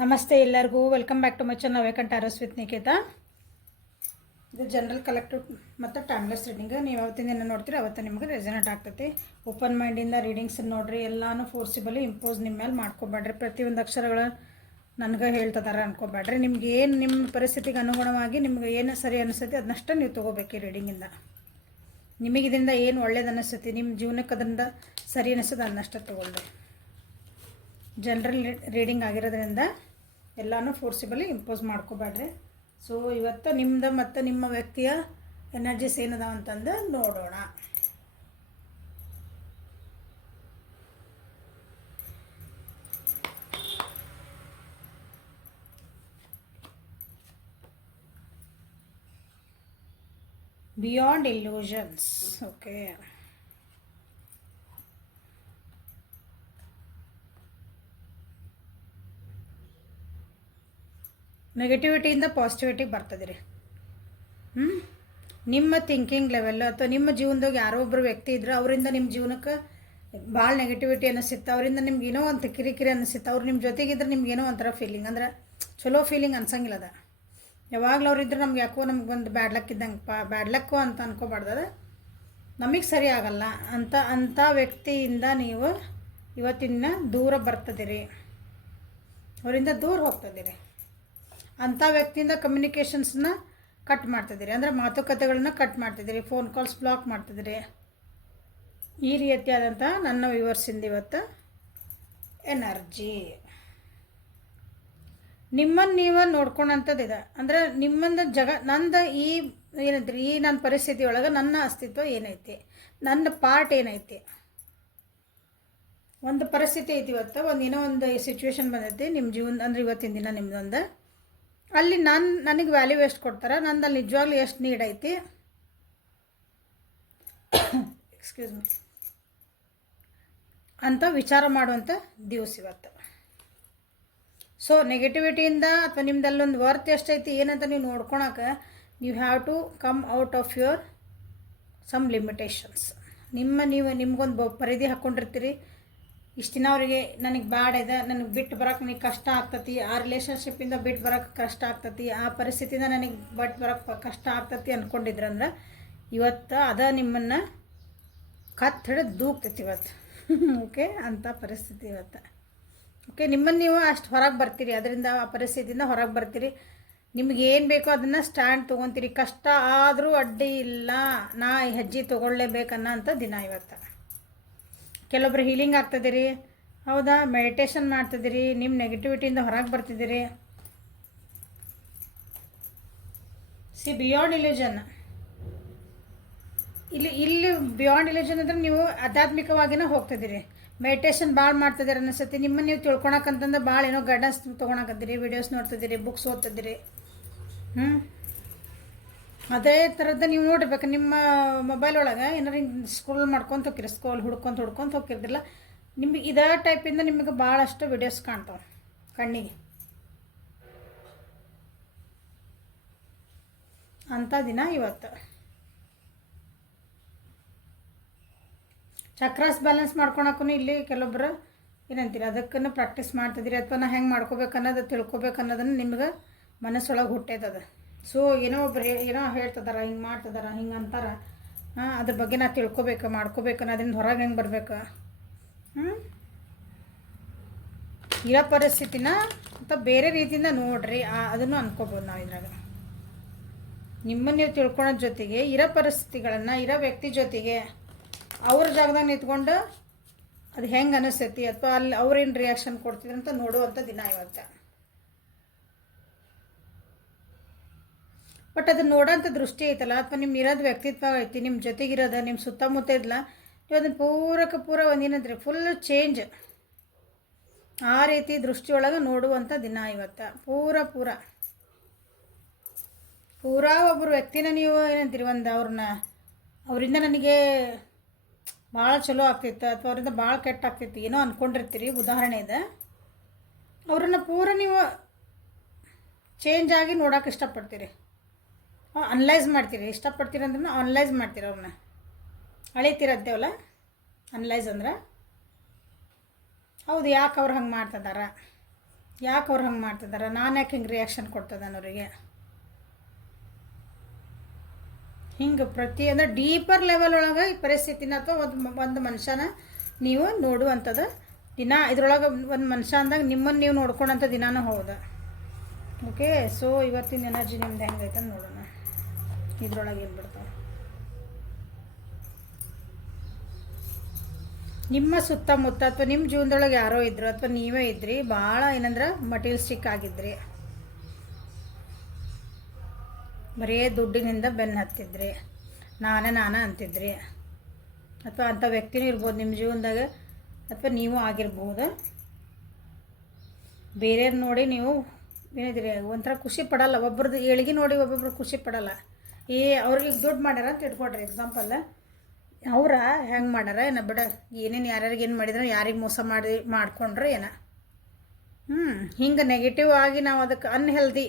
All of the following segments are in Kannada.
ನಮಸ್ತೆ ಎಲ್ಲರಿಗೂ welcome back to my channel vacant arrows with Niketa. ಇದು ಜನರಲ್ ಕಲೆಕ್ಟಿವ್ ಮತ್ತು ಟೈಮ್ಲೆಸ್ ರೀಡಿಂಗ್. ನೀವು ಯಾವತ್ತಿನ ದಿನ ನೋಡ್ತೀರಿ ಅವತ್ತು ನಿಮಗೆ ರೆಸನೇಟ್ ಆಗ್ತೈತಿ. ಓಪನ್ ಮೈಂಡಿಂದ ರೀಡಿಂಗ್ಸ್ ನೋಡಿರಿ. ಎಲ್ಲನೂ ಫೋರ್ಸಿಬಲಿ ಇಂಪೋಸ್ ನಿಮ್ಮ ಮೇಲೆ ಮಾಡ್ಕೊಬೇಡ್ರಿ. ಪ್ರತಿಯೊಂದು ಅಕ್ಷರಗಳು ನನಗೆ ಹೇಳ್ತಿದ್ದಾರೆ ಅನ್ಕೋಬೇಡ್ರಿ. ನಿಮ್ಗೆ ಏನು ನಿಮ್ಮ ಪರಿಸ್ಥಿತಿಗೆ ಅನುಗುಣವಾಗಿ ನಿಮ್ಗೆ ಏನು ಸರಿ ಅನಿಸ್ತೈತಿ ಅದನ್ನಷ್ಟೇ ನೀವು ತೊಗೋಬೇಕು ಈ ರೀಡಿಂಗಿಂದ. ನಿಮಗೆ ಇದರಿಂದ ಏನು ಒಳ್ಳೇದು ಅನಿಸ್ತೈತಿ, ನಿಮ್ಮ ಜೀವನಕ್ಕೆ ಅದರಿಂದ ಸರಿ ಅನಿಸ್ತದೆ ಅದನ್ನಷ್ಟೇ ತೊಗೊಳ್ರಿ. ಜನರಲ್ ರೀಡಿಂಗ್ ಆಗಿರೋದ್ರಿಂದ ಎಲ್ಲನೂ ಫೋರ್ಸಿಬಲಿ ಇಂಪೋಸ್ ಮಾಡ್ಕೋಬೇಡ್ರಿ. ಸೊ ಇವತ್ತು ನಿಮ್ಮದು ಮತ್ತು ನಿಮ್ಮ ವ್ಯಕ್ತಿಯ ಎನರ್ಜೀಸ್ ಏನದಾವ ಅಂತಂದು ನೋಡೋಣ. Beyond illusions. ಓಕೆ, ನೆಗೆಟಿವಿಟಿಯಿಂದ ಪಾಸಿಟಿವಿಟಿಗೆ ಬರ್ತದೆ ರೀ. ನಿಮ್ಮ ಥಿಂಕಿಂಗ್ ಲೆವೆಲ್ ಅಥವಾ ನಿಮ್ಮ ಜೀವನದಾಗ ಯಾರೋ ಒಬ್ಬರು ವ್ಯಕ್ತಿ ಇದ್ರೆ ಅವರಿಂದ ನಿಮ್ಮ ಜೀವನಕ್ಕೆ ಭಾಳ ನೆಗೆಟಿವಿಟಿ ಅನಿಸುತ್ತೆ. ಅವರಿಂದ ನಿಮ್ಗೆ ಏನೋ ಒಂದು ಕಿರಿಕಿರಿ ಅನಿಸುತ್ತೆ. ಅವ್ರು ನಿಮ್ಮ ಜೊತೆಗಿದ್ರೆ ನಿಮ್ಗೆ ಏನೋ ಒಂಥರ ಫೀಲಿಂಗ್, ಅಂದ್ರೆ ಚಲೋ ಫೀಲಿಂಗ್ ಅನ್ಸಂಗಿಲ್ಲ. ಅದ ಯಾವಾಗಲೂ ಅವ್ರಿದ್ರೆ ನಮ್ಗೆ ಯಾಕೋ ನಮ್ಗೆ ಒಂದು ಬ್ಯಾಡ್ ಲಕ್ ಇದ್ದಂಗೆ ಬ್ಯಾಡ್ ಲಕ್ಕು ಅಂತ ಅನ್ಕೋಬಾರ್ದು. ನಮಗೆ ಸರಿ ಆಗಲ್ಲ ಅಂಥ ವ್ಯಕ್ತಿಯಿಂದ ನೀವು ಇವತ್ತಿನ ದೂರ ಬರ್ತದಿರಿ, ಅವರಿಂದ ದೂರ ಹೋಗ್ತದಿರಿ. ಅಂಥ ವ್ಯಕ್ತಿಯಿಂದ ಕಮ್ಯುನಿಕೇಷನ್ಸ್ನ ಕಟ್ ಮಾಡ್ತಿದ್ದೀರಿ, ಅಂದರೆ ಮಾತುಕತೆಗಳನ್ನ ಕಟ್ ಮಾಡ್ತಿದ್ದೀರಿ, ಫೋನ್ ಕಾಲ್ಸ್ ಬ್ಲಾಕ್ ಮಾಡ್ತಿದ್ದೀರಿ. ಈ ರೀತಿಯಾದಂಥ ನನ್ನ ವ್ಯೂವರ್ಸಿಂದ ಇವತ್ತು ಎನರ್ಜಿ ನಿಮ್ಮನ್ನು ನೀವು ನೋಡ್ಕೊಳಂಥದ್ದು ಇದೆ. ಅಂದರೆ ನಿಮ್ಮಂದು ನಂದು ಈ ಏನಂತೀರಿ, ಈ ನನ್ನ ಪರಿಸ್ಥಿತಿ ಒಳಗೆ ನನ್ನ ಅಸ್ತಿತ್ವ ಏನೈತಿ, ನನ್ನ ಪಾರ್ಟ್ ಏನೈತಿ. ಒಂದು ಪರಿಸ್ಥಿತಿ ಐತಿ ಇವತ್ತು, ಏನೋ ಒಂದು ಸಿಚುವೇಶನ್ ಬಂದೈತಿ ನಿಮ್ಮ ಜೀವನ, ಅಂದರೆ ಇವತ್ತಿನ ದಿನ ನಿಮ್ದೊಂದು ಅಲ್ಲಿ ನನಗೆ ವ್ಯಾಲ್ಯೂ ಎಷ್ಟು ಕೊಡ್ತಾರೆ, ನಂದಲ್ಲಿ ನಿಜವಾಗ್ಲೂ ಎಷ್ಟು ನೀಡ್ ಐತಿ, ಎಕ್ಸ್ಕ್ಯೂಸ್ ಮೀ ಅಂತ ವಿಚಾರ ಮಾಡುವಂಥ ದಿವಸ ಇವತ್ತು. ಸೊ ನೆಗೆಟಿವಿಟಿಯಿಂದ ಅಥವಾ ನಿಮ್ದಲ್ಲೊಂದು ವರ್ತ್ ಎಷ್ಟೈತಿ ಏನಂತ ನೀವು ನೋಡ್ಕೊಳಕ್ಕೆ ನೀವು have to come out of your some limitations. ನಿಮ್ಗೊಂದು ಪರಿಧಿ ಹಾಕ್ಕೊಂಡಿರ್ತೀರಿ. ಇಷ್ಟು ದಿನ ಅವರಿಗೆ ನನಗೆ ಬ್ಯಾಡ್ ಇದೆ, ನನಗೆ ಬಿಟ್ಟು ಬರೋಕ್ಕೆ ನನಗೆ ಕಷ್ಟ ಆಗ್ತತಿ, ಆ ರಿಲೇಷನ್ಶಿಪ್ಪಿಂದ ಬಿಟ್ಟು ಬರೋಕ್ಕೆ ಕಷ್ಟ ಆಗ್ತತಿ, ಆ ಪರಿಸ್ಥಿತಿಯಿಂದ ನನಗೆ ಬಿಟ್ಟು ಬರೋಕ್ಕೆ ಕಷ್ಟ ಆಗ್ತತಿ ಅಂದ್ಕೊಂಡಿದ್ರಂದ್ರೆ ಇವತ್ತು ಅದ ನಿಮ್ಮನ್ನು ಕತ್ತು ಹಿಡಿದು ದೂಕ್ತೈತಿ ಇವತ್ತು. ಓಕೆ, ಅಂಥ ಪರಿಸ್ಥಿತಿ ಇವತ್ತು. ಓಕೆ, ನಿಮ್ಮನ್ನು ನೀವು ಅಷ್ಟು ಹೊರಗೆ ಬರ್ತೀರಿ, ಅದರಿಂದ ಆ ಪರಿಸ್ಥಿತಿಯಿಂದ ಹೊರಗೆ ಬರ್ತೀರಿ. ನಿಮ್ಗೆ ಏನು ಬೇಕೋ ಅದನ್ನು ಸ್ಟ್ಯಾಂಡ್ ತೊಗೊತೀರಿ. ಕಷ್ಟ ಆದರೂ ಅಡ್ಡಿ ಇಲ್ಲ, ನಾ ಹೆಜ್ಜೆ ತೊಗೊಳ್ಳೇಬೇಕನ್ನೋ ಅಂಥ ದಿನ ಇವತ್ತು. ಕೆಲವೊಬ್ರು ಹೀಲಿಂಗ್ ಆಗ್ತದಿರಿ, ಹೌದಾ, ಮೆಡಿಟೇಷನ್ ಮಾಡ್ತಿದ್ದೀರಿ, ನಿಮ್ಮ ನೆಗೆಟಿವಿಟಿಯಿಂದ ಹೊರಗೆ ಬರ್ತಿದ್ದೀರಿ. ಬಿಯಾಂಡ್ ಇಲ್ಯೂಷನ್, ಇಲ್ಲಿ ಬಿಯಾಂಡ್ ಇಲ್ಯೂಷನ್ ಅಂದರೆ ನೀವು ಆಧ್ಯಾತ್ಮಿಕವಾಗಿನ ಹೋಗ್ತಿದ್ದೀರಿ, ಮೆಡಿಟೇಷನ್ ಭಾಳ ಮಾಡ್ತಿದ್ದೀರಿ ಅನಿಸುತ್ತೆ. ನಿಮ್ಮನ್ನು ನೀವು ತಿಳ್ಕೊಳಕ್ಕಂತಂದ್ರೆ ಭಾಳ ಏನೋ ಗೈಡೆನ್ಸ್ ತೊಗೊಳಕತ್ತೀರಿ, ವೀಡಿಯೋಸ್ ನೋಡ್ತಿದ್ದೀರಿ, ಬುಕ್ಸ್ ಓದ್ತಿದ್ದೀರಿ. ಅದೇ ಥರದ್ದು ನೀವು ನೋಡಿರ್ಬೇಕು. ನಿಮ್ಮ ಮೊಬೈಲ್ ಒಳಗೆ ಏನಾರು ಹಿಂಗೆ ಸ್ಕ್ರೋಲ್ ಮಾಡ್ಕೊತ ಹೋಗಿರಿ, ಹುಡ್ಕೊಂತ ಹೋಗಿರ್ದಿಲ್ಲ, ನಿಮಗೆ ಇದೇ ಟೈಪಿಂದ ನಿಮಗೆ ಭಾಳಷ್ಟು ವಿಡಿಯೋಸ್ ಕಾಣ್ತಾವೆ ಕಣ್ಣಿಗೆ. ಅಂಥ ದಿನ ಇವತ್ತು. ಚಕ್ರಾಸ್ ಬ್ಯಾಲೆನ್ಸ್ ಮಾಡ್ಕೊಳಕ್ಕೂ ಇಲ್ಲಿ ಕೆಲವೊಬ್ಬರು ಏನಂತೀರಿ ಅದಕ್ಕನ್ನು ಪ್ರಾಕ್ಟೀಸ್ ಮಾಡ್ತಿದ್ದೀರಿ, ಅಥವಾ ನಾ ಹೆಂಗೆ ಮಾಡ್ಕೋಬೇಕು ಅನ್ನೋದು ತಿಳ್ಕೊಬೇಕು ಅನ್ನೋದನ್ನು ನಿಮ್ಗೆ ಮನಸ್ಸೊಳಗೆ ಹುಟ್ಟೈತದ. ಸೊ ಏನೋ ಒಬ್ರು ಏನೋ ಹೇಳ್ತಿದಾರ, ಹಿಂಗೆ ಮಾಡ್ತಿದಾರ, ಹಿಂಗೆ ಅಂತಾರೆ, ಅದ್ರ ಬಗ್ಗೆ ನಾ ತಿಳ್ಕೊಬೇಕು ಮಾಡ್ಕೋಬೇಕು ಅನ್ನೋದ್ರಿಂದ ಹೊರಗೆ ಹೆಂಗೆ ಬರ್ಬೇಕು. ಇರೋ ಪರಿಸ್ಥಿತಿನ ಅಥವಾ ಬೇರೆ ರೀತಿಯಿಂದ ನೋಡ್ರಿ, ಅದನ್ನು ಅನ್ಕೋಬೋದು ನಾವು ಇದ್ರಾಗ. ನಿಮ್ಮನ್ನು ನೀವು ತಿಳ್ಕೊಳೋದ್ರ ಜೊತೆಗೆ ಇರೋ ಪರಿಸ್ಥಿತಿಗಳನ್ನು, ಇರೋ ವ್ಯಕ್ತಿ ಜೊತೆಗೆ ಅವ್ರ ಜಾಗದಾಗ ನಿಂತ್ಕೊಂಡು ಅದು ಹೆಂಗೆ ಅನಿಸ್ತೈತಿ ಅಥವಾ ಅಲ್ಲಿ ಅವ್ರೇನು ರಿಯಾಕ್ಷನ್ ಕೊಡ್ತಿದ್ರು ಅಂತ ನೋಡುವಂಥ ದಿನ ಇವತ್ತು. ಬಟ್ ಅದು ನೋಡೋಂಥ ದೃಷ್ಟಿ ಐತಲ್ಲ, ಅಥವಾ ನಿಮ್ಮ ಇರೋದು ವ್ಯಕ್ತಿತ್ವ ಐತಿ, ನಿಮ್ಮ ಜೊತೆಗಿರೋದು, ನಿಮ್ಮ ಸುತ್ತಮುತ್ತ ಇದ್ಲ, ನೀವು ಅದನ್ನು ಪೂರ ಒಂದೇನಂದ್ರೆ ಫುಲ್ ಚೇಂಜ್ ಆ ರೀತಿ ದೃಷ್ಟಿಯೊಳಗೆ ನೋಡುವಂಥ ದಿನ ಇವತ್ತು. ಪೂರ ಒಬ್ಬರು ವ್ಯಕ್ತಿನ ನೀವು ಏನಂತೀರಿ, ಅವರಿಂದ ನನಗೆ ಭಾಳ ಚಲೋ ಆಗ್ತೈತೆ ಅಥವಾ ಅವರಿಂದ ಭಾಳ ಕೆಟ್ಟ ಆಗ್ತೈತಿ ಏನೋ ಅಂದ್ಕೊಂಡಿರ್ತೀರಿ. ಉದಾಹರಣೆ ಇದೆ, ಅವರನ್ನು ಪೂರ ನೀವು ಚೇಂಜ್ ಆಗಿ ನೋಡೋಕೆ ಇಷ್ಟಪಡ್ತೀರಿ, ಅನಲೈಸ್ ಮಾಡ್ತೀರಿ. ಇಷ್ಟಪಡ್ತೀರಿ ಅಂದ್ರೆ ಅನಲೈಸ್ ಮಾಡ್ತೀರಿ, ಅವ್ರನ್ನ ಅಳಿತೀರಂತೇವಲ್ಲ ಅನಲೈಸ್ ಅಂದ್ರೆ. ಹೌದು, ಯಾಕೆ ಅವ್ರು ಹಂಗೆ ಮಾಡ್ತಿದಾರ, ಯಾಕೆ ಅವ್ರು ಹಂಗೆ ಮಾಡ್ತಿದ್ದಾರೆ, ನಾನು ಯಾಕೆ ಹಿಂಗೆ ರಿಯಾಕ್ಷನ್ ಕೊಡ್ತಿದ್ದಾನೆ ಅವರಿಗೆ. ಹಿಂಗೆ ಅಂದರೆ ಡೀಪರ್ ಲೆವೆಲ್ ಒಳಗೆ ಈ ಪರಿಸ್ಥಿತಿನ ಅಥವಾ ಒಂದು ಮನುಷ್ಯನ ನೀವು ನೋಡುವಂಥದ್ದು ದಿನ. ಇದ್ರೊಳಗೆ ಒಂದು ಮನುಷ್ಯ ಅಂದಾಗ ನಿಮ್ಮನ್ನು ನೀವು ನೋಡ್ಕೊಳಂಥ ದಿನಾನೂ ಹೌದು. ಓಕೆ, ಸೊ ಇವತ್ತಿನ ಎನರ್ಜಿ ನಿಮ್ದು ಹೆಂಗೈತೆ ಅಂತ ನೋಡೋಣ. ಇದ್ರೊಳಗೆ ಏನು ಬಿಡ್ತಾವೆ ನಿಮ್ಮ ಸುತ್ತಮುತ್ತ ಅಥವಾ ನಿಮ್ಮ ಜೀವನದೊಳಗೆ ಯಾರೋ ಇದ್ರು ಅಥವಾ ನೀವೇ ಇದ್ರಿ, ಭಾಳ ಏನಂದ್ರೆ ಮಟೀರಿಯಲಿಸ್ಟಿಕ್ ಆಗಿದ್ರಿ, ಬರೀ ದುಡ್ಡಿನಿಂದ ಬೆನ್ನು ಹತ್ತಿದ್ರಿ, ನಾನೇ ಅಂತಿದ್ರಿ, ಅಥವಾ ಅಂಥ ವ್ಯಕ್ತಿನೂ ಇರ್ಬೋದು ನಿಮ್ಮ ಜೀವನದಾಗ, ಅಥವಾ ನೀವು ಆಗಿರ್ಬೋದು. ಬೇರೆಯವ್ರು ನೋಡಿ ನೀವು ಏನಿದ್ರಿ ಒಂಥರ ಖುಷಿ ಪಡಲ್ಲ, ಒಬ್ರದ್ದು ಏಳಿಗೆ ನೋಡಿ ಒಬ್ಬೊಬ್ರು ಖುಷಿ ಪಡಲ್ಲ. ಅವ್ರಿಗೆ ದುಡ್ಡು ಮಾಡ್ಯಾರ ಅಂತ ಇಟ್ಕೊಡ್ರಿ ಎಕ್ಸಾಂಪಲ್, ಅವ್ರ ಹೆಂಗೆ ಮಾಡ್ಯಾರ ಏನ ಬಿಡ, ಏನೇನು ಯಾರ್ಯಾರಿಗೆ ಏನು ಮಾಡಿದ್ರೆ, ಯಾರಿಗೆ ಮೋಸ ಮಾಡ್ಕೊಂಡ್ರೆ ಏನ. ಹಿಂಗೆ ನೆಗೆಟಿವ್ ಆಗಿ ನಾವು ಅದಕ್ಕೆ ಅನ್ಹೆಲ್ದಿ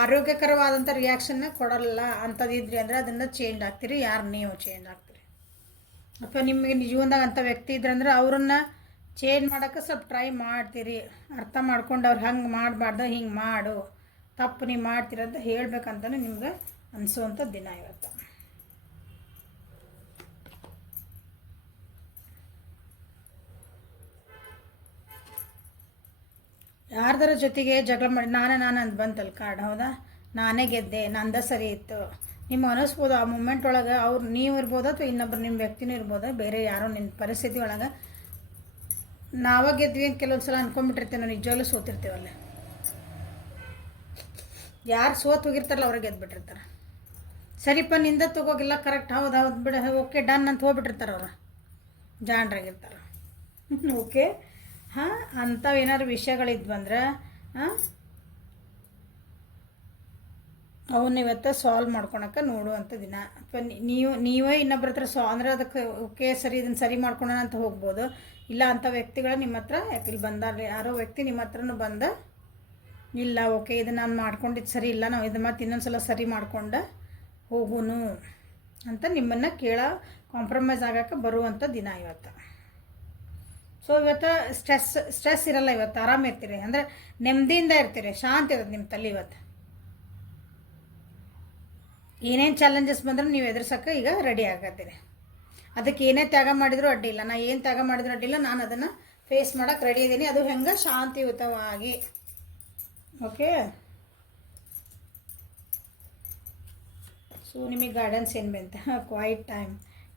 ಆರೋಗ್ಯಕರವಾದಂಥ ರಿಯಾಕ್ಷನ್ನ ಕೊಡಲ್ಲ ಅಂಥದ್ದಿದ್ರಿ ಅಂದರೆ ಅದನ್ನು ಚೇಂಜ್ ಆಗ್ತೀರಿ. ಯಾರು ನೀವು ಚೇಂಜ್ ಆಗ್ತೀರಿ, ಅಥವಾ ನಿಮಗೆ ಜೀವನದಾಗ ಅಂಥ ವ್ಯಕ್ತಿ ಇದ್ರಂದ್ರೆ ಅವ್ರನ್ನ ಚೇಂಜ್ ಮಾಡೋಕ್ಕೆ ಸ್ವಲ್ಪ ಟ್ರೈ ಮಾಡ್ತೀರಿ. ಅರ್ಥ ಮಾಡ್ಕೊಂಡು ಅವ್ರು ಹಂಗೆ ಮಾಡಬಾರ್ದು, ಹಿಂಗೆ ಮಾಡು, ತಪ್ಪು ನೀವು ಮಾಡ್ತೀರಂತ ಹೇಳ್ಬೇಕಂತಲೇ ನಿಮ್ಗೆ ಅನಿಸೋವಂಥ ದಿನ ಇವತ್ತು. ಯಾರ್ದರ ಜೊತೆಗೆ ಜಗಳ ಮಾಡಿ ನಾನು ಅಂತ ಬಂತಲ್ಲ ಕಾರ್ಡ್, ಹೌದಾ, ನಾನೇ ಗೆದ್ದೆ, ನಂದ ಸರಿ ಇತ್ತು, ನಿಮ್ಮ ಅನಿಸ್ಬೋದು ಆ ಮೂಮೆಂಟ್ ಒಳಗೆ. ಅವ್ರು ನೀವು ಇರ್ಬೋದು ಅಥವಾ ಇನ್ನೊಬ್ರು ನಿಮ್ಮ ವ್ಯಕ್ತಿನೂ ಇರ್ಬೋದು, ಬೇರೆ ಯಾರೋ ನಿನ್ನ ಪರಿಸ್ಥಿತಿ ಒಳಗೆ ನಾವಾಗ ಗೆದ್ವಿ ಅಂತ ಕೆಲವೊಂದು ಸಲ ಅಂದ್ಕೊಂಡ್ಬಿಟ್ಟಿರ್ತೇವೆ. ನಾವು ನಿಜವಾಗ್ಲೂ ಸೋತಿರ್ತೀವಲ್ಲ. ಯಾರು ಸೋತು ಹೋಗಿರ್ತಾರಲ್ಲ ಅವ್ರಿಗೆ ಗೆದ್ಬಿಟ್ಟಿರ್ತಾರೆ. ಸರಿಪ್ಪ ನಿಂದ ತಗೋಗಿಲ್ಲ, ಕರೆಕ್ಟ್, ಹೌದು ಬಿಡ, ಓಕೆ ಡನ್ ಅಂತ ಹೋಗ್ಬಿಟ್ಟಿರ್ತಾರೆ. ಅವರು ಜಾಣರಾಗಿರ್ತಾರೆ. ಓಕೆ, ಹಾಂ, ಅಂಥವು ಏನಾದ್ರು ವಿಷಯಗಳಿದ್ವಂದ್ರೆ ಅವನ್ನ ಇವತ್ತು ಸಾಲ್ವ್ ಮಾಡ್ಕೊಳಕ್ಕೆ ನೋಡುವಂಥ ದಿನ. ಅಥವಾ ನೀವೇ ಇನ್ನೊಬ್ಬರ ಹತ್ರ ಅಂದರೆ ಅದಕ್ಕೆ ಓಕೆ ಸರಿ ಇದನ್ನು ಸರಿ ಮಾಡ್ಕೊಳೋಣ ಅಂತ ಹೋಗ್ಬೋದು. ಇಲ್ಲ ಅಂಥ ವ್ಯಕ್ತಿಗಳು ನಿಮ್ಮ ಹತ್ರ ಇಲ್ಲಿ ಬಂದಾರೆ, ಯಾರೋ ವ್ಯಕ್ತಿ ನಿಮ್ಮ ಹತ್ರನೂ ಬಂದ, ಇಲ್ಲ ಓಕೆ ಇದು ನಾನು ಮಾಡ್ಕೊಂಡಿದ್ದು ಸರಿ ಇಲ್ಲ, ನಾವು ಇದು ಮತ್ತೆ ಇನ್ನೊಂದು ಸಲ ಸರಿ ಮಾಡ್ಕೊಂಡು ಹೋಗುನು ಅಂತ ನಿಮ್ಮನ್ನು ಕಾಂಪ್ರಮೈಸ್ ಆಗೋಕ್ಕೆ ಬರುವಂಥ ದಿನ ಇವತ್ತು. ಸೊ ಇವತ್ತು ಸ್ಟ್ರೆಸ್ ಇರಲ್ಲ, ಇವತ್ತು ಆರಾಮ ಇರ್ತೀರಿ, ಅಂದರೆ ನೆಮ್ಮದಿಯಿಂದ ಇರ್ತೀರಿ, ಶಾಂತಿ ಇರೋದು ನಿಮ್ಮ ತಲೆ ಇವತ್ತು. ಏನೇನು ಚಾಲೆಂಜಸ್ ಬಂದರೂ ನೀವು ಎದುರ್ಸೋಕ್ಕೆ ಈಗ ರೆಡಿ ಆಗತ್ತೀರಿ. ಅದಕ್ಕೆ ಏನೇ ತ್ಯಾಗ ಮಾಡಿದರೂ ಅಡ್ಡಿಲ್ಲ, ನಾನು ಏನು ತ್ಯಾಗ ಮಾಡಿದರೂ ಅಡ್ಡಿಲ್ಲ, ನಾನು ಅದನ್ನು ಫೇಸ್ ಮಾಡೋಕ್ಕೆ ರೆಡಿ ಇದ್ದೀನಿ, ಅದು ಹೆಂಗೆ ಶಾಂತಿಯುತವಾಗಿ. ಓಕೆ, ಸೊ ನಿಮಗೆ ಗೈಡೆನ್ಸ್ ಏನು ಬಂತ, quiet time,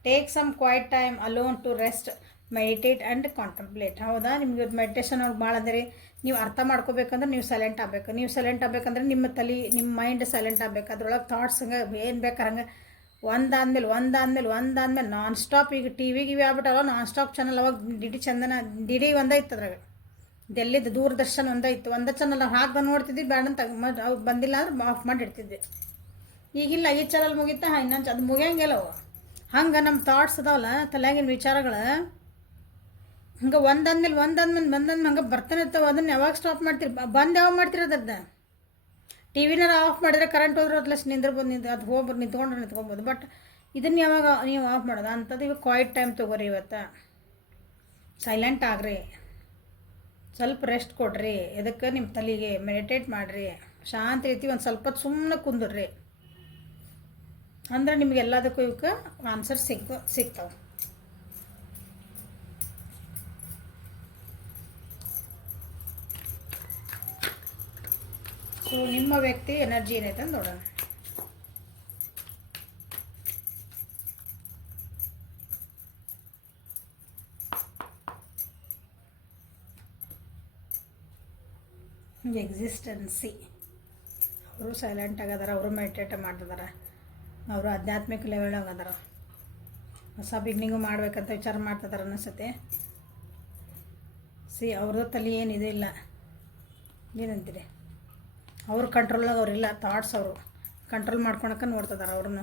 take some quiet time alone to rest, meditate and contemplate. ಹೌದಾ, ನಿಮ್ಗೆ ಮೆಡಿಟೇಷನ್ ಅವ್ರಿಗೆ ಭಾಳ ಅಂದರೆ ನೀವು ಅರ್ಥ ಮಾಡ್ಕೋಬೇಕಂದ್ರೆ ನೀವು ಸೈಲೆಂಟ್ ಆಗಬೇಕು. ನೀವು ಸೈಲೆಂಟ್ ಆಗಬೇಕಂದ್ರೆ ನಿಮ್ಮ ಮೈಂಡ್ ಸೈಲೆಂಟ್ ಆಗಬೇಕು. ಅದ್ರೊಳಗೆ ಥಾಟ್ಸ್ ಹಂಗೆ ಏನು ಬೇಕಾರೆ ಹಂಗೆ ಒಂದಾದ್ಮೇಲೆ ನಾನ್ ಸ್ಟಾಪ್. ಈಗ ಟಿ ವಿಗೆ ಇವೆ ಆಗ್ಬಿಟ್ಟಲ್ಲ ನಾನ್ ಸ್ಟಾಪ್ ಚಾನಲ್. ಅವಾಗ ಡಿ ಡಿ ಒಂದೇ ಇತ್ತು ಅದ್ರಾಗ, ಡೆಲ್ಲಿದು ದೂರದರ್ಶನ್ ಒಂದೇ ಇತ್ತು, ಒಂದೇ ಚಾನಲ್ ಹಾಕಿ ನೋಡ್ತಿದ್ವಿ, ಬೇಡ ಅಂತ ಅವ್ರು ಬಂದಿಲ್ಲ ಅಂದ್ರೆ ಆಫ್ ಮಾಡಿಡ್ತಿದ್ವಿ. ಈಗಿಲ್ಲ, ಈ ಚಾನಲ್ ಮುಗಿತಾ ಇನ್ನೊಂದು ಅದು ಮುಗಿಯಂಗಿಲ್ಲ ಅವು. ಹಂಗೆ ನಮ್ಮ ಥಾಟ್ಸ್ ಅದಾವಲ್ಲ, ತಲೆಯಾಗಿನ ವಿಚಾರಗಳು ಹಂಗೆ ಒಂದಾದ್ಮೇಲೆ ಹಂಗೆ ಬರ್ತಾನೆ ಇರ್ತಾವೆ. ಅದನ್ನು ಯಾವಾಗ ಸ್ಟಾಪ್ ಮಾಡ್ತೀರಿ, ಬಂದು ಯಾವಾಗ ಮಾಡ್ತೀರಿ ಅದನ್ನು? ಟಿ ವಿನಾರ ಆಫ್ ಮಾಡಿದ್ರೆ ಕರೆಂಟ್ ಹೋದ್ರೆ ಅಟ್ಲಸ್ ನಿಂದಿರ್ಬೋದು, ಅದು ಹೋಗ್ಬೋದು, ನಿಂತ್ಕೊಬೋದು. ಬಟ್ ಇದನ್ನು ಯಾವಾಗ ನೀವು ಆಫ್ ಮಾಡೋದು ಅಂಥದ್ದು. ಇವಾಗ ಕ್ವೈಟ್ ಟೈಮ್ ತೊಗೋರಿ, ಇವತ್ತು ಸೈಲೆಂಟ್ ಆಗ್ರಿ, ಸ್ವಲ್ಪ ರೆಸ್ಟ್ ಕೊಡ್ರಿ, ಇದಕ್ಕೆ ನಿಮ್ಮ ತಲೆಗೆ ಮೆಡಿಟೇಟ್ ಮಾಡಿರಿ, ಶಾಂತಿ ರೀತಿ ಒಂದು ಸ್ವಲ್ಪ ಸುಮ್ಮನೆ ಕುಂದ್ರಿ, ಅಂದ್ರೆ ನಿಮ್ಗೆ ಎಲ್ಲದಕ್ಕೂ ಇವಕ್ಕೆ ಆನ್ಸರ್ ಸಿಗ್ತಾವೆ. ಸೊ ನಿಮ್ಮ ವ್ಯಕ್ತಿ ಎನರ್ಜಿ ಏನೈತೆ ಅಂತ ನೋಡೋಣ. ಎಕ್ಸಿಸ್ಟೆನ್ಸಿ, ಅವರು ಸೈಲೆಂಟ್ ಆಗದಾರ, ಅವರು ಮೆಡಿಟೇಟ್ ಮಾಡ್ತಿದಾರೆ, ಅವರು ಆಧ್ಯಾತ್ಮಿಕ ಲೆವೆಲ್ನಾಗ ಅದಾರ, ಹೊಸ ಬಿಗ್ನಿಂಗು ಮಾಡ್ಬೇಕಂತ ವಿಚಾರ ಮಾಡ್ತಿದಾರೆ ಅನಿಸುತ್ತೆ. ಅವ್ರದ್ದು ತಲೆ ಏನಿದೆ ಇಲ್ಲ, ಏನಂತೀರಿ, ಅವ್ರ ಕಂಟ್ರೋಲಾಗ ಅವರಿಲ್ಲ, ಥಾಟ್ಸ್ ಅವರು ಕಂಟ್ರೋಲ್ ಮಾಡ್ಕೊಳಕ್ಕೆ ನೋಡ್ತಿದಾರೆ ಅವ್ರನ್ನ.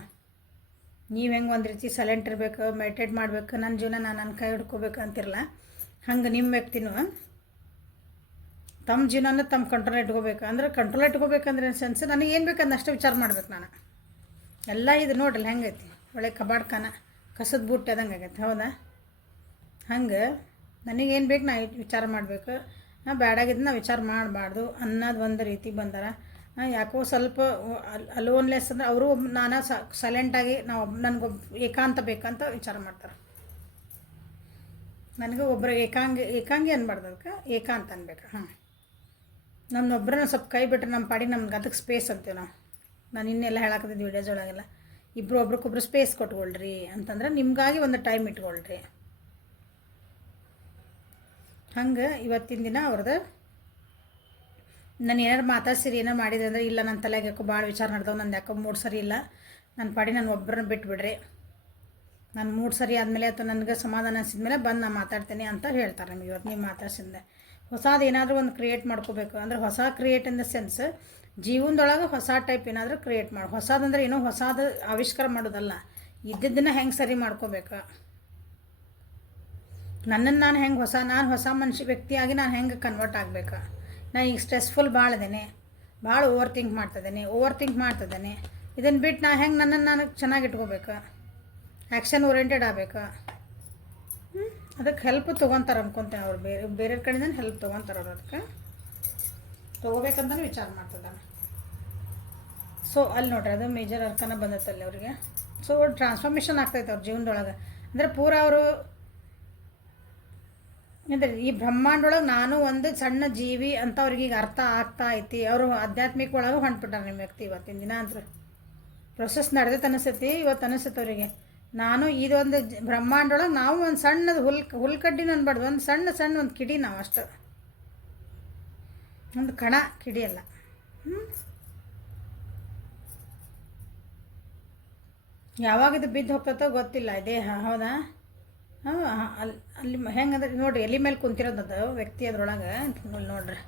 ನೀವು ಹೆಂಗೆ ಒಂದು ರೀತಿ ಸೈಲೆಂಟ್ ಇರಬೇಕು, ಮೆಡಿಟೇಟ್ ಮಾಡಬೇಕು, ನನ್ನ ಜೀವನ ನಾನು ನನ್ನ ಕೈ ಹಿಡ್ಕೋಬೇಕು ಅಂತಿರಲ್ಲ, ಹಂಗೆ ನಿಮ್ಮ ವ್ಯಕ್ತಿನೂ ತಮ್ಮ ಜೀವನ ತಮ್ಮ ಕಂಟ್ರೋಲ್ ಇಟ್ಕೋಬೇಕು. ಅಂದ್ರೆ ಕಂಟ್ರೋಲ್ ಇಟ್ಕೋಬೇಕಂದ್ರೆ ಸೆನ್ಸ್ ನನಗೆ ಏನು ಬೇಕಂದ್ರೆ ಅಷ್ಟೇ ವಿಚಾರ ಮಾಡ್ಬೇಕು ನಾನು. ಎಲ್ಲ ಇದು ನೋಡ್ರಲ್ಲ ಹೆಂಗೈತಿ, ಒಳ್ಳೆ ಕಬಾಡ್ಖಾನ ಕಸದ ಬುಟ್ಟಿ ಅದಂಗೆ ಆಗೈತೆ. ಹೌದಾ, ಹಂಗೆ ನನಗೇನು ಬೇಕು ನಾ ವಿಚಾರ ಮಾಡಬೇಕು. ಬ್ಯಾಡಾಗಿದ್ದನ್ನ ವಿಚಾರ ಮಾಡಬಾರ್ದು ಅನ್ನೋದು ಒಂದು ರೀತಿ ಬಂದಾರ. ಯಾಕೋ ಸ್ವಲ್ಪ ಅಲೋನ್ಲೆಸ್ ಅಂದ್ರೆ ಅವರು ನಾನು ಸೈಲೆಂಟಾಗಿ ನಾವು ನನಗೊಬ್ಬ ಏಕಾಂತ ಬೇಕಂತ ವಿಚಾರ ಮಾಡ್ತಾರೆ. ನನಗೆ ಒಬ್ಬರು ಏಕಾಂಗಿ ಅನ್ಬಾರ್ದು, ಅದಕ್ಕೆ ಏಕಾಂತ ಅನ್ಬೇಕು. ನಮ್ಮೊಬ್ಬರನ್ನ ಸ್ವಲ್ಪ ಕೈ ಬಿಟ್ಟರೆ ನಮ್ಮ ಪಾಡಿ ನಮ್ಗೆ ಅದಕ್ಕೆ ಸ್ಪೇಸ್ ಅಂತೀವಿ ನಾವು. ನಾನು ಇನ್ನೆಲ್ಲ ಹೇಳಾಕತ್ತಿದ್ದು ವಿಡಿಯೋಸ್ ಒಳಗೆಲ್ಲ ಇಬ್ಬರು ಒಬ್ರಿಗೊಬ್ರು ಸ್ಪೇಸ್ ಕೊಟ್ಕೊಳ್ರಿ ಅಂತಂದ್ರೆ ನಿಮಗಾಗಿ ಒಂದು ಟೈಮ್ ಇಟ್ಕೊಳ್ರಿ. ಹಂಗೆ ಇವತ್ತಿನ ದಿನ ಅವ್ರದ್ದು ನಾನು ಏನಾರು ಮಾತಾಡ್ಸಿರಿ ಏನಾರು ಮಾಡಿದೆ ಅಂದರೆ ಇಲ್ಲ ನನ್ನ ತಲೆಗೆ ಯಾಕೋ ಭಾಳ ವಿಚಾರ ನಡೆದವು, ನಂದು ಯಾಕೋ ಮೂಡ್ ಸರಿ ಇಲ್ಲ, ನನ್ನ ಪಾಡಿ ನಾನು ಒಬ್ಬರನ್ನ ಬಿಟ್ಬಿಡ್ರಿ, ನನ್ನ ಮೂಡ್ ಸರಿ ಆದಮೇಲೆ ಅಥವಾ ನನಗೆ ಸಮಾಧಾನ ಅನಿಸಿದ್ಮೇಲೆ ಬಂದು ನಾನು ಮಾತಾಡ್ತೀನಿ ಅಂತ ಹೇಳ್ತಾರೆ ನಿಮಗೆ. ಇವತ್ತು ನೀವು ಮಾತಾಡ್ಸಿದ್ದೆ ಹೊಸದು ಏನಾದರೂ ಒಂದು ಕ್ರಿಯೇಟ್ ಮಾಡ್ಕೋಬೇಕು ಅಂದರೆ ಹೊಸ ಕ್ರಿಯೇಟ್ ಇನ್ ದ ಸೆನ್ಸ್ ಜೀವನದೊಳಗೆ ಹೊಸ ಟೈಪ್ ಏನಾದರೂ ಕ್ರಿಯೇಟ್ ಮಾಡಿ. ಹೊಸದಂದ್ರೆ ಏನೋ ಹೊಸದು ಆವಿಷ್ಕಾರ ಮಾಡೋದಲ್ಲ, ಇದ್ದಿದ್ದನ್ನು ಹೆಂಗೆ ಸರಿ ಮಾಡ್ಕೋಬೇಕು. ನನ್ನನ್ನು ನಾನು ಹೆಂಗೆ ನಾನು ಹೊಸ ವ್ಯಕ್ತಿಯಾಗಿ ನಾನು ಹೆಂಗೆ ಕನ್ವರ್ಟ್ ಆಗಬೇಕು. ನಾನು ಈಗ ಸ್ಟ್ರೆಸ್ಫುಲ್ ಭಾಳ ಇದ್ದೇನೆ, ಭಾಳ ಓವರ್ ಥಿಂಕ್ ಮಾಡ್ತಿದ್ದೇನೆ. ಇದನ್ನು ಬಿಟ್ಟು ನಾನು ಹೆಂಗೆ ನನ್ನನ್ನು ನಾನು ಚೆನ್ನಾಗಿ ಇಟ್ಕೋಬೇಕು, ಆ್ಯಕ್ಷನ್ ಓರಿಯೆಂಟೆಡ್ ಆಗಬೇಕು. ಅದಕ್ಕೆ ಹೆಲ್ಪ್ ತೊಗೊತಾರೆ ಅನ್ಕೊತೇನೆ ಅವ್ರು. ಬೇರೆ ಕಡೆಯಿಂದ ಹೆಲ್ಪ್ ತೊಗೊತಾರೆ ಅವ್ರು. ಅದಕ್ಕೆ ತೊಗೋಬೇಕಂತಲೂ ವಿಚಾರ ಮಾಡ್ತಿದ್ದಾನೆ. ಸೊ ಅಲ್ಲಿ ನೋಡ್ರಿ ಅದು ಮೇಜರ್ ಅರ್ಕನ ಬಂದತ್ತಲ್ಲಿ ಅವರಿಗೆ. ಸೊ ಟ್ರಾನ್ಸ್ಫಾರ್ಮೇಷನ್ ಆಗ್ತೈತೆ ಅವ್ರ ಜೀವನದೊಳಗೆ. ಅಂದರೆ ಪೂರ ಅವರು ಅಂದರೆ ಈ ಬ್ರಹ್ಮಾಂಡೊಳಗೆ ನಾನು ಒಂದು ಸಣ್ಣ ಜೀವಿ ಅಂತ ಅವ್ರಿಗೆ ಈಗ ಅರ್ಥ ಆಗ್ತಾ ಐತಿ. ಅವರು ಆಧ್ಯಾತ್ಮಿಕ ಒಳಗೆ ಹೊಂಟ್ಬಿಟ್ಟಾರೆ ನಿಮ್ಮ ವ್ಯಕ್ತಿ. ಇವತ್ತಿನ ದಿನ ಅಂದ್ರೆ ಪ್ರೊಸೆಸ್ ನಡೆದೈತೆ ಅನಿಸ್ತೈತಿ. ಇವತ್ತು ಅನಿಸುತ್ತೆ ಅವರಿಗೆ ನಾನು ಇದೊಂದು ಬ್ರಹ್ಮಾಂಡೊಳಗೆ ನಾವು ಒಂದು ಸಣ್ಣದು ಹುಲ್ಕಡ್ಡಿನ ಅನ್ಬಾರ್ದು, ಒಂದು ಸಣ್ಣ ಒಂದು ಕಿಡಿ, ನಾವು ಅಷ್ಟು ಒಂದು ಕಣ, ಕಿಡಿ ಅಲ್ಲ. ಯಾವಾಗ ಇದು ಬಿದ್ದು ಹೋಗ್ತತೋ ಗೊತ್ತಿಲ್ಲ ದೇಹ. ಹೌದಾ? ಅಲ್ಲಿ ಹೆಂಗಂದ್ರೆ ನೋಡಿರಿ, ಎಲೆ ಮೇಲೆ ಕುಂತಿರೋದು ವ್ಯಕ್ತಿ ಅದ್ರೊಳಗೆ ನೋಡ್ರಿ.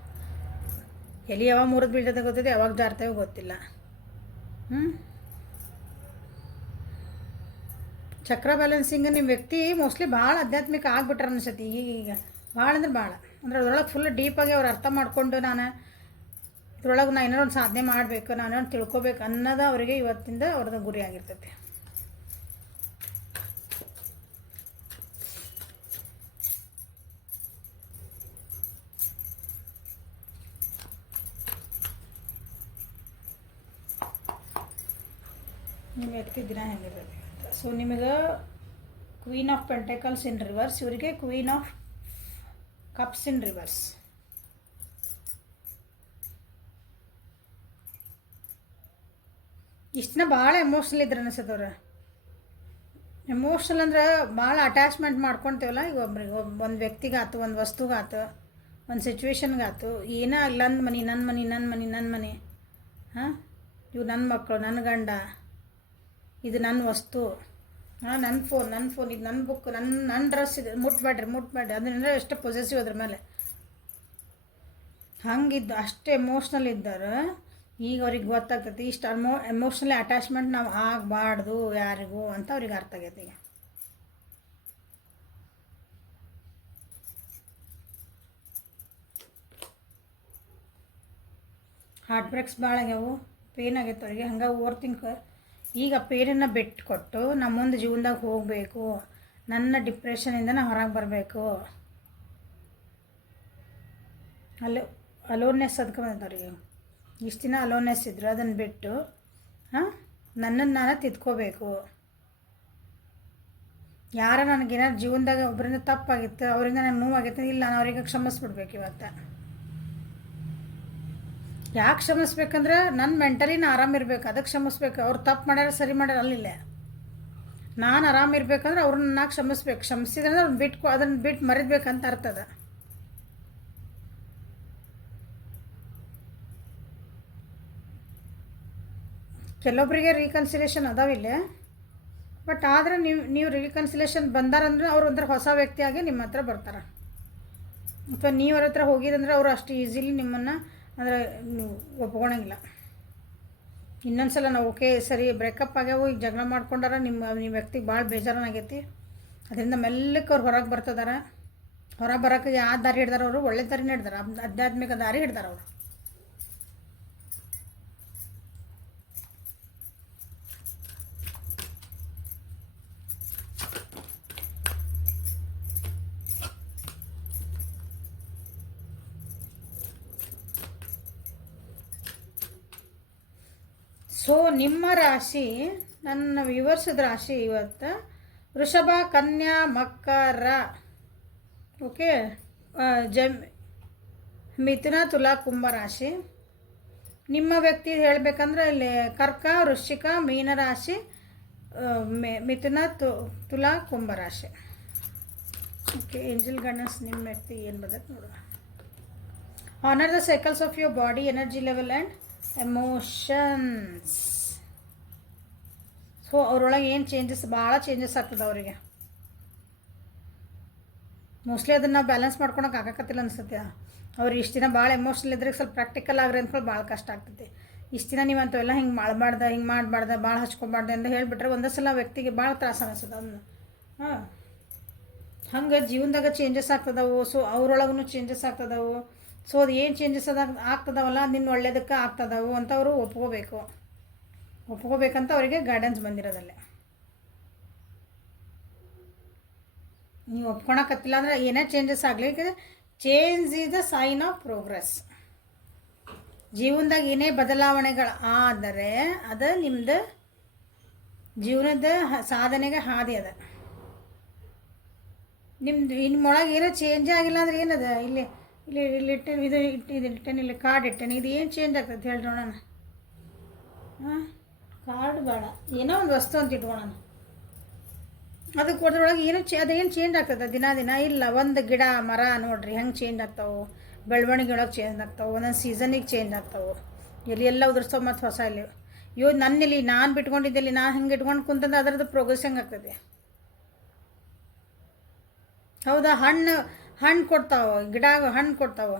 ಎಲೆ ಯಾವಾಗ ಮುರಿದು ಬೀಳ್ತದೆ ಗೊತ್ತಿದೆ, ಯಾವಾಗ ಜಾರ್ತೇವೆ ಗೊತ್ತಿಲ್ಲ. ಚಕ್ರ ಬ್ಯಾಲೆನ್ಸಿಂಗ್ ನಿಮ್ಮ ವ್ಯಕ್ತಿ ಮೋಸ್ಟ್ಲಿ ಭಾಳ ಆಧ್ಯಾತ್ಮಿಕ ಆಗ್ಬಿಟ್ರೆ ಅನ್ಸತಿ ಈಗ. ಭಾಳ ಅಂದ್ರೆ ಭಾಳ ಅಂದ್ರೆ ಅದ್ರೊಳಗೆ ಫುಲ್ ಡೀಪಾಗಿ ಅವ್ರು ಅರ್ಥ ಮಾಡಿಕೊಂಡು ನಾನು ಇದ್ರೊಳಗೆ ನಾನು ಏನಾರು ಒಂದು ಸಾಧನೆ ಮಾಡಬೇಕು, ನಾನು ತಿಳ್ಕೊಬೇಕು ಅನ್ನೋದು ಅವರಿಗೆ ಇವತ್ತಿಂದ ಅವ್ರದ್ದು ಗುರಿ ಆಗಿರ್ತೈತಿ. ನಿಮ್ಮ ವ್ಯಕ್ತಿ ದಿನ ಹೆಂಗಿರ್ತೈತಿ. ಸೊ ನಿಮಗೆ queen of pentacles in reverse, ಇವರಿಗೆ queen of cups in reverse. ಇಷ್ಟನ್ನ ಭಾಳ ಎಮೋಷ್ನಲ್ ಇದ್ರೆ ಅನಿಸತ್ತವ್ರ. ಎಮೋಷ್ನಲ್ ಅಂದ್ರೆ ಭಾಳ ಅಟ್ಯಾಚ್ಮೆಂಟ್ ಮಾಡ್ಕೊತೇವಲ್ಲ ಈಗ ಒಬ್ರಿಗೆ, ಒಂದು ವ್ಯಕ್ತಿಗಾತು, ಒಂದು ವಸ್ತುಗಾತು, ಒಂದು ಸಿಚುವೇಶನ್ಗಾತು, ಏನೋ ಆಗಲ್ಲ. ನನ್ನ ಮನೆ ಹಾಂ, ಇವು ನನ್ನ ಮಕ್ಕಳು, ನನ್ನ ಗಂಡ, ಇದು ನನ್ನ ವಸ್ತು, ನನ್ನ ಫೋನ್, ಇದು ನನ್ನ ಬುಕ್, ನನ್ನ ಡ್ರೆಸ್, ಇದು ಮುಟ್ಬೇಡ್ರಿ ಅದನ್ನೆಲ್ಲ ಎಷ್ಟು ಪೊಸೆಸಿವ್ ಅದ್ರ ಮೇಲೆ. ಹಂಗಿದ್ದು ಅಷ್ಟು ಎಮೋಷ್ನಲ್ ಇದ್ದಾರೆ. ಈಗ ಅವ್ರಿಗೆ ಗೊತ್ತಾಗ್ತೈತಿ ಇಷ್ಟು ಎಮೋಷ್ನಲಿ ಅಟ್ಯಾಚ್ಮೆಂಟ್ ನಾವು ಆಗಬಾರ್ದು ಯಾರಿಗೂ ಅಂತ ಅವ್ರಿಗೆ ಅರ್ಥ ಆಗೈತಿ. ಈಗ ಹಾರ್ಟ್ ಬ್ರೇಕ್ಸ್ ಭಾಳ ಆಗ್ಯಾವು, ಪೇನ್ ಆಗೈತೆ ಅವ್ರಿಗೆ. ಹಂಗೆ ಓವರ್ ಥಿಂಕ್. ಈಗ ಪೇನನ್ನು ಬಿಟ್ಕೊಟ್ಟು ನಮ್ಮ ಮುಂದೆ ಜೀವನದಾಗ ಹೋಗಬೇಕು, ನನ್ನ ಡಿಪ್ರೆಷನಿಂದ ನಾನು ಹೊರಗೆ ಬರಬೇಕು. ಅಲೋನ್ನೆಸ್ ಅದಕ್ಕೆ ಬಂದವ್ರಿಗೆ. ಇಷ್ಟು ದಿನ ಅಲೋನ್ನೆಸ್ ಇದ್ರು, ಅದನ್ನು ಬಿಟ್ಟು ನನ್ನನ್ನು ನಾನು ತಿದ್ಕೋಬೇಕು. ಯಾರ ನನಗೇನಾದ್ರು ಜೀವನದಾಗ ಒಬ್ಬರಿಂದ ತಪ್ಪಾಗಿತ್ತು, ಅವರಿಂದ ನನಗೆ ನೋವಾಗಿತ್ತು, ಇಲ್ಲ ನಾನು ಅವ್ರಿಗೆ ಕ್ಷಮಿಸ್ಬಿಡ್ಬೇಕು. ಇವತ್ತು ಯಾಕೆ ಕ್ಷಮಿಸ್ಬೇಕಂದ್ರೆ ನನ್ನ ಮೆಂಟಲಿನ ಆರಾಮಿರ್ಬೇಕು, ಅದಕ್ಕೆ ಕ್ಷಮಿಸ್ಬೇಕು. ಅವ್ರು ತಪ್ಪು ಮಾಡ್ಯಾರ ಸರಿ ಮಾಡ್ಯಾರ ಅಲ್ಲಿಲ್ಲ. ನಾನು ಆರಾಮಿರ್ಬೇಕಂದ್ರೆ ಅವ್ರನ್ನ ನಾ ಕ್ಷಮಿಸ್ಬೇಕು. ಕ್ಷಮಿಸಿದ್ರೆ ಅದನ್ನು ಬಿಟ್ಟು ಮರಿಬೇಕಂತ ಅರ್ಥದ. ಕೆಲವೊಬ್ಬರಿಗೆ ರೀಕನ್ಸಿಲೇಷನ್ ಅದಾವಿಲ್ಲ. ಬಟ್ ಆದರೆ ನೀವು ರೀಕನ್ಸಿಲೇಷನ್ ಬಂದಾರಂದ್ರೆ ಅವ್ರು ಅಂದ್ರೆ ಹೊಸ ವ್ಯಕ್ತಿಯಾಗಿ ನಿಮ್ಮ ಹತ್ರ ಬರ್ತಾರೆ. ಅಥವಾ ನೀವು ಅವ್ರ ಹತ್ರ ಹೋಗಿದಂದ್ರೆ ಅವರು ಅಷ್ಟು ಈಸಿಲಿ ನಿಮ್ಮನ್ನು ಅಂದರೆ ನೀವು ಒಪ್ಕೊಳಂಗಿಲ್ಲ. ಇನ್ನೊಂದು ಸಲ ನಾವು ಓಕೆ ಸರಿ ಬ್ರೇಕಪ್ ಆಗ್ಯಾವು, ಈಗ ಜಗಳ ಮಾಡ್ಕೊಂಡಾರ, ನಿಮ್ಮ ವ್ಯಕ್ತಿಗೆ ಭಾಳ ಬೇಜಾರನಾಗೈತಿ, ಅದರಿಂದ ಮೆಲ್ಲಕ್ಕೆ ಅವ್ರು ಹೊರಗೆ ಬರ್ತದಾರ. ಹೊರಗೆ ಬರೋಕ್ಕೆ ಯಾವ ದಾರಿ ಹಿಡ್ದಾರ ಅವರು? ಒಳ್ಳೆ ದಾರಿನೇ ಹಿಡ್ದಾರ, ಆಧ್ಯಾತ್ಮಿಕ ದಾರಿ ಹಿಡ್ದಾರ ಅವರು. ಸೊ ನಿಮ್ಮ ರಾಶಿ, ನನ್ನ ವಿವರಿಸಿದ ರಾಶಿ ಇವತ್ತು ವೃಷಭ, ಕನ್ಯಾ, ಮಕರ, ಓಕೆ, ಮಿಥುನ, ತುಲಾ, ಕುಂಭ ರಾಶಿ. ನಿಮ್ಮ ವ್ಯಕ್ತಿ ಹೇಳಬೇಕಂದ್ರೆ ಇಲ್ಲಿ ಕರ್ಕ, ವೃಶ್ಚಿಕ, ಮೀನರಾಶಿ, ಮಿಥುನ, ತುಲಾ, ಕುಂಭ ರಾಶಿ. ಓಕೆ, ಏಂಜಲ್ ಗಣಸ್ ನಿಮ್ಮ ವ್ಯಕ್ತಿ ಏನು ಬದಕ್ಕೆ ನೋಡುವ. Honour the cycles of your body, energy level and emotions. So ಅವ್ರೊಳಗೆ ಏನು ಚೇಂಜಸ್, ಭಾಳ ಚೇಂಜಸ್ ಆಗ್ತದೆ ಅವರಿಗೆ. ಮೋಸ್ಟ್ಲಿ ಅದನ್ನು ನಾವು ಬ್ಯಾಲೆನ್ಸ್ ಮಾಡ್ಕೊಳಕ್ಕೆ ಆಗಕತ್ತಿಲ್ಲ ಅನಿಸುತ್ತೆ. ಅವ್ರು ಇಷ್ಟು ದಿನ ಭಾಳ ಎಮೋಷ್ನಲ್ ಇದ್ರೆ ಸ್ವಲ್ಪ ಪ್ರಾಕ್ಟಿಕಲ್ ಆಗ್ರಿ ಅಂದ್ಕೊಂಡು ಭಾಳ ಕಷ್ಟ ಆಗ್ತೈತಿ. ಇಷ್ಟು ದಿನ ನೀವು ಅಂಥವೆಲ್ಲ ಹಿಂಗೆ ಮಾಡಬಾರ್ದು, ಹಿಂಗೆ ಮಾಡಬಾರ್ದು, ಭಾಳ ಹಚ್ಕೊಬಾರ್ದು ಅಂತ ಹೇಳಿಬಿಟ್ರೆ ಒಂದೇ ಸಲ ವ್ಯಕ್ತಿಗೆ ಭಾಳ ತ್ರಾಸ ಅನಿಸ್ತದೆ ಅದನ್ನು. ಹಾಂ, ಹಂಗೆ ಜೀವನದಾಗ ಚೇಂಜಸ್ ಆಗ್ತದವು. ಸೊ ಅವ್ರೊಳಗೂ ಚೇಂಜಸ್ ಆಗ್ತದವು. ಸೊ ಅದು ಏನು ಚೇಂಜಸ್ ಆಗ್ತದವಲ್ಲ, ನಿನ್ನ ಒಳ್ಳೇದಕ್ಕೆ ಆಗ್ತದವು ಅಂತ ಅವರು ಒಪ್ಕೋಬೇಕಂತ ಅವರಿಗೆ ಗೈಡೆನ್ಸ್ ಬಂದಿರೋದಲ್ಲೇ. ನೀವು ಒಪ್ಕೊಳಕತ್ತಿಲ್ಲ ಅಂದ್ರೆ ಏನೇ ಚೇಂಜಸ್ ಆಗಲಿ, change is the sign of progress. ಜೀವನದಾಗ ಏನೇ ಬದಲಾವಣೆಗಳು ಆದರೆ ಅದು ನಿಮ್ಮದು ಜೀವನದ ಸಾಧನೆಗೆ ಹಾದಿ ಅದ. ನಿಮ್ದು ನಿಮ್ಮೊಳಗೆ ಏನೋ ಚೇಂಜ್ ಆಗಿಲ್ಲ ಅಂದ್ರೆ ಏನದ, ಇಲ್ಲಿ ಇಲ್ಲಿ ಇಲ್ಲಿ ಇಟ್ಟೇನೆ, ಇಲ್ಲಿ ಕಾರ್ಡ್ ಇಟ್ಟೇನೆ, ಇದು ಏನು ಚೇಂಜ್ ಆಗ್ತದೆ ಹೇಳಿ ನೋಡೋಣ. ಹಾಂ, ಕಾರ್ಡ್ ಬೇಡ, ಏನೋ ಒಂದು ವಸ್ತು ಅಂತ ಇಟ್ಕೊಳೋಣ. ಅದಕ್ಕೆ ಕೊಡೋದ್ರೊಳಗೆ ಏನೋ ಅದೇನು ಚೇಂಜ್ ಆಗ್ತದೆ ದಿನ ಇಲ್ಲ. ಒಂದು ಗಿಡ ಮರ ನೋಡ್ರಿ ಹೆಂಗೆ ಚೇಂಜ್ ಆಗ್ತಾವೆ, ಬೆಳವಣಿಗೆ ಒಳಗೆ ಚೇಂಜ್ ಆಗ್ತಾವೆ, ಒಂದೊಂದು ಸೀಸನಿಗೆ ಚೇಂಜ್ ಆಗ್ತಾವೆ. ಎಲ್ಲ ಉದುರ್ಸೋ ಮತ್ತು ಹೊಸ ಇಲ್ಲಿ ನನ್ನಿಲ್ಲಿ ನಾನು ಬಿಟ್ಕೊಂಡಿದ್ದಲ್ಲಿ ನಾನು ಹಂಗೆ ಇಟ್ಕೊಂಡು ಕುಂತಂದ್ರೆ ಅದರದ್ದು ಪ್ರೋಗ್ರೆಸ್ ಹೆಂಗೆ ಆಗ್ತದೆ. ಹೌದಾ, ಹಣ್ಣು ಕೊಡ್ತಾವೆ, ಗಿಡ ಹಣ್ಣು ಕೊಡ್ತಾವೆ.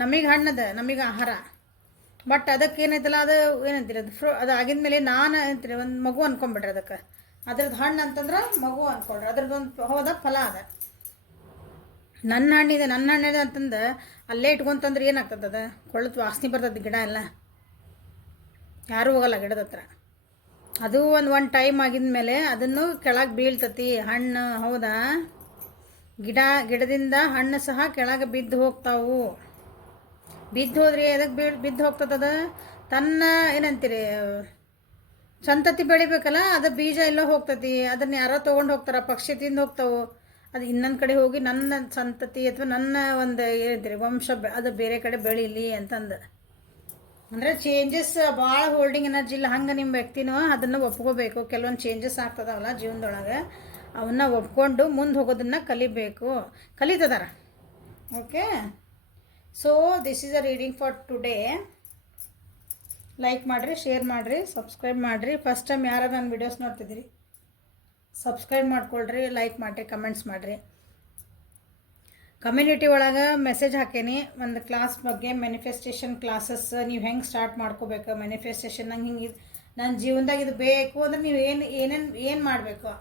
ನಮಗೆ ಹಣ್ಣದ, ನಮಗೆ ಆಹಾರ. ಬಟ್ ಅದಕ್ಕೆ ಏನೈತಲ್ಲ, ಅದು ಏನಂತೀರಿ, ಅದು ಆಗಿದ ಮೇಲೆ ನಾನು ಅಂತೀರಿ ಒಂದು ಮಗು ಅಂದ್ಕೊಂಬಿಡ್ರಿ. ಅದಕ್ಕೆ ಅದ್ರದ್ದು ಹಣ್ಣು ಅಂತಂದ್ರೆ ಮಗು ಅಂದ್ಕೊಳ್ರಿ. ಅದ್ರದ್ದೊಂದು ಹೌದಾ ಫಲ ಅದ. ನನ್ನ ಹಣ್ಣಿದೆ ಅಂತಂದು ಅಲ್ಲೇ ಇಟ್ಕೊಂತಂದ್ರೆ ಏನಾಗ್ತದೆ, ಅದು ಕೊಳ್ಳುತ್ತ ವಾಸನೆ ಬರ್ತದೆ ಗಿಡ ಎಲ್ಲ, ಯಾರೂ ಹೋಗಲ್ಲ ಗಿಡದ ಹತ್ರ. ಅದು ಒಂದು ಟೈಮ್ ಆಗಿದ ಮೇಲೆ ಅದನ್ನು ಕೆಳಗೆ ಬೀಳ್ತತಿ ಹಣ್ಣು. ಹೌದಾ, ಗಿಡದಿಂದ ಹಣ್ಣು ಸಹ ಕೆಳಗೆ ಬಿದ್ದು ಹೋಗ್ತಾವು. ಬಿದ್ದು ಹೋದ್ರಿ ಅದಕ್ಕೆ ಬಿದ್ದು ಹೋಗ್ತದ. ತನ್ನ ಏನಂತೀರಿ ಸಂತತಿ ಬೆಳಿಬೇಕಲ್ಲ, ಅದು ಬೀಜ ಎಲ್ಲೋ ಹೋಗ್ತತಿ. ಅದನ್ನು ಯಾರೋ ತೊಗೊಂಡು ಹೋಗ್ತಾರೆ, ಪಕ್ಷಿ ತಿಂದು ಹೋಗ್ತಾವೆ. ಅದು ಇನ್ನೊಂದು ಕಡೆ ಹೋಗಿ ನನ್ನ ಸಂತತಿ ಅಥವಾ ನನ್ನ ಒಂದು ಏನಂತೀರಿ ವಂಶ ಅದು ಬೇರೆ ಕಡೆ ಬೆಳೀಲಿ ಅಂತಂದು. ಅಂದರೆ ಚೇಂಜಸ್ ಭಾಳ ಹೋಲ್ಡಿಂಗ್ ಎನರ್ಜಿ ಇಲ್ಲ. ಹಂಗೆ ನಿಮ್ಮ ವ್ಯಕ್ತಿನೂ ಅದನ್ನು ಒಪ್ಕೋಬೇಕು. ಕೆಲವೊಂದು ಚೇಂಜಸ್ ಆಗ್ತದವಲ್ಲ ಜೀವನದೊಳಗೆ, ಅವನ್ನ ಒಪ್ಕೊಂಡು ಮುಂದೆ ಹೋಗೋದನ್ನು ಕಲಿತದಾರ. Okay, so this is a reading for today. Like ಮಾಡಿರಿ, ಶೇರ್ ಮಾಡಿರಿ, ಸಬ್ಸ್ಕ್ರೈಬ್ ಮಾಡಿರಿ. ಫಸ್ಟ್ ಟೈಮ್ ಯಾರು ನನ್ನ ವಿಡಿಯೋಸ್ ನೋಡ್ತಿದ್ದೀರಿ ಸಬ್ಸ್ಕ್ರೈಬ್ ಮಾಡ್ಕೊಳ್ರಿ, ಲೈಕ್ ಮಾಡಿರಿ, ಕಮೆಂಟ್ಸ್ ಮಾಡಿರಿ. ಕಮ್ಯುನಿಟಿ ಒಳಗೆ ಮೆಸೇಜ್ ಹಾಕೇನಿ ಒಂದು ಕ್ಲಾಸ್ ಬಗ್ಗೆ, ಮ್ಯಾನಿಫೆಸ್ಟೇಷನ್ ಕ್ಲಾಸಸ್. ನೀವು ಹೆಂಗೆ ಸ್ಟಾರ್ಟ್ ಮಾಡ್ಕೋಬೇಕು ಮ್ಯಾನಿಫೆಸ್ಟೇಷನ್. ನಂಗೆ ಹಿಂಗೆ ನನ್ನ ಜೀವನದಾಗ ಇದು ಬೇಕು ಅಂದ್ರೆ ನೀವು ಏನು ಮಾಡಬೇಕು,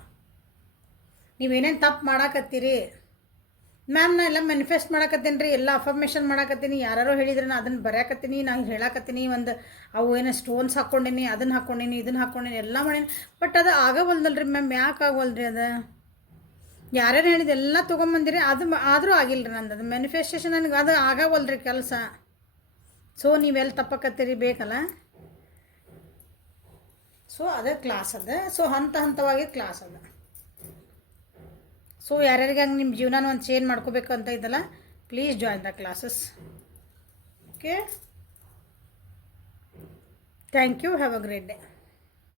ನೀವೇನೇನು ತಪ್ಪು ಮಾಡಾಕತ್ತೀರಿ. ಮ್ಯಾಮ್ ನಾ ಎಲ್ಲ ಮ್ಯಾನಿಫೆಸ್ಟ್ ಮಾಡಾಕತ್ತೀನಿ ರೀ, ಎಲ್ಲ ಅಫರ್ಮೇಷನ್ ಮಾಡಾಕತ್ತೀನಿ, ಯಾರೋ ಹೇಳಿದ್ರೆ ನಾನು ಅದನ್ನು ಬರೆಯಾಕತ್ತೀನಿ, ನಾನು ಹೇಳಾಕತ್ತೀನಿ. ಒಂದು ಅವು ಏನೋ ಸ್ಟೋನ್ಸ್ ಹಾಕ್ಕೊಂಡೀನಿ, ಅದನ್ನು ಹಾಕ್ಕೊಂಡೀನಿ, ಇದನ್ನು ಹಾಕ್ಕೊಂಡೀನಿ, ಎಲ್ಲ ಮಾಡೀನಿ. ಬಟ್ ಅದು ಆಗವಲ್ದಲ್ರಿ ಮ್ಯಾಮ್. ಯಾಕೆ ಆಗವಲ್ರಿ ಅದು? ಯಾರ್ಯಾರು ಹೇಳಿದ್ದು ಎಲ್ಲ ತೊಗೊಂಬಂದಿರಿ, ಅದು ಆದರೂ ಆಗಿಲ್ಲ ರೀ ನಂದು. ಅದು ಮ್ಯಾನಿಫೆಸ್ಟೇಷನ್ ನನಗೆ ಅದು ಆಗವಲ್ರಿ ಕೆಲಸ. ಸೊ ನೀವೆಲ್ಲ ತಪ್ಪಕತ್ತೀರಿ ಬೇಕಲ್ಲ. ಸೊ ಅದೇ ಕ್ಲಾಸ್ ಅದ. ಸೊ ಹಂತವಾಗಿ ಕ್ಲಾಸ್ ಅದ. ಸೊ ಯಾರ್ಯಾರಿಗೆ ಹಂಗೆ ನಿಮ್ಮ ಜೀವನ ಒಂದು ಚೇಂಜ್ ಮಾಡ್ಕೋಬೇಕು ಅಂತ ಇದ್ದಲ್ಲ, please join the classes. Okay, thank you, have a great day.